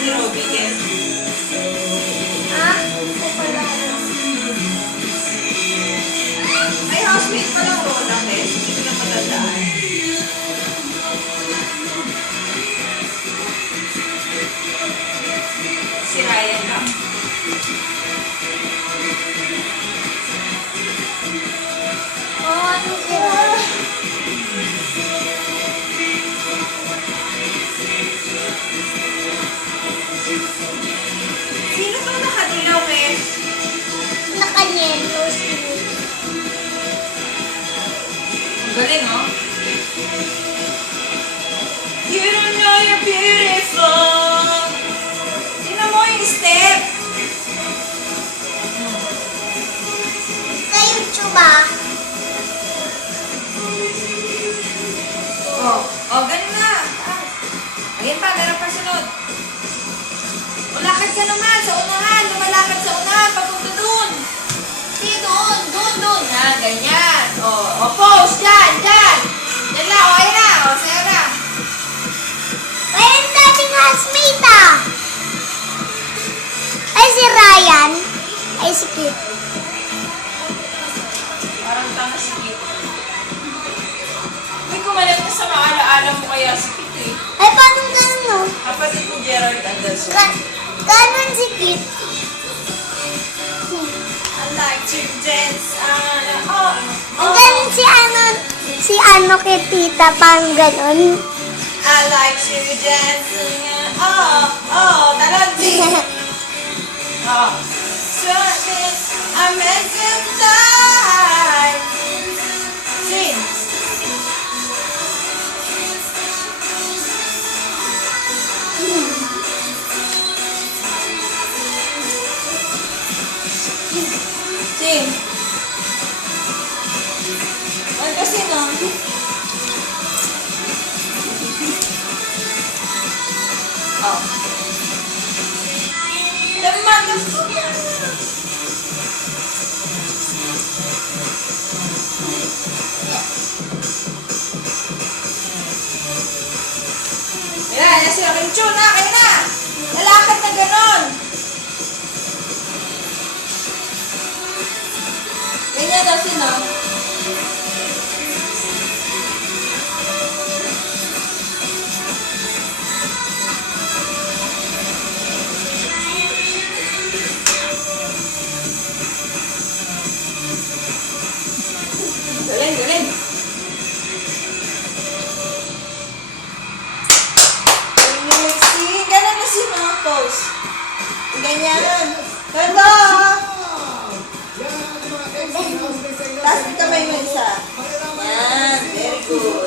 ni Robby, Ken? Ha? Ito pala. May housemate pa lang Rola, Ken. Hindi ko na matandaan. Si Ryan lang. Oo, ano sila? Sino ba nakadilaw, Ken? Naka-yellow sila. Ang galing, oh. You don't know you're beautiful. Tingnan mo yung step. Sa YouTube ah. Oh, ganun na. Ayun pa, meron pa sunod. Lakad ka naman sa unahan. Lumalakad sa unahan. Papunta dun. Sige, doon. Ha, ganyan. Pose. Dyan. Yan lang. Ayun na. Sayo na. Ayun dating housemate ah. Ay, si Ryan. Ay, si Kit. Parang tanga si Kit. May kumalat na sa maalaala mo kaya si Kit eh. Ay, paano ganun no? Kapatid ni Gerald Anderson. Ganun si Kit. I like to dance. Ang ganun si ano kay tita, pang ganun. I like to dance. Talon din. So I'm meant to die. Sing. Sing. Ano kasi no? Oh. Naman na po. Yan, yan sila Kim Chun, kayo na. Lalakad na ganon. Ganyan daw sino. Galing. Ganun na si mga pose. Ganyan. Ganda! Tapos may kamay mo isa. Yan, very good.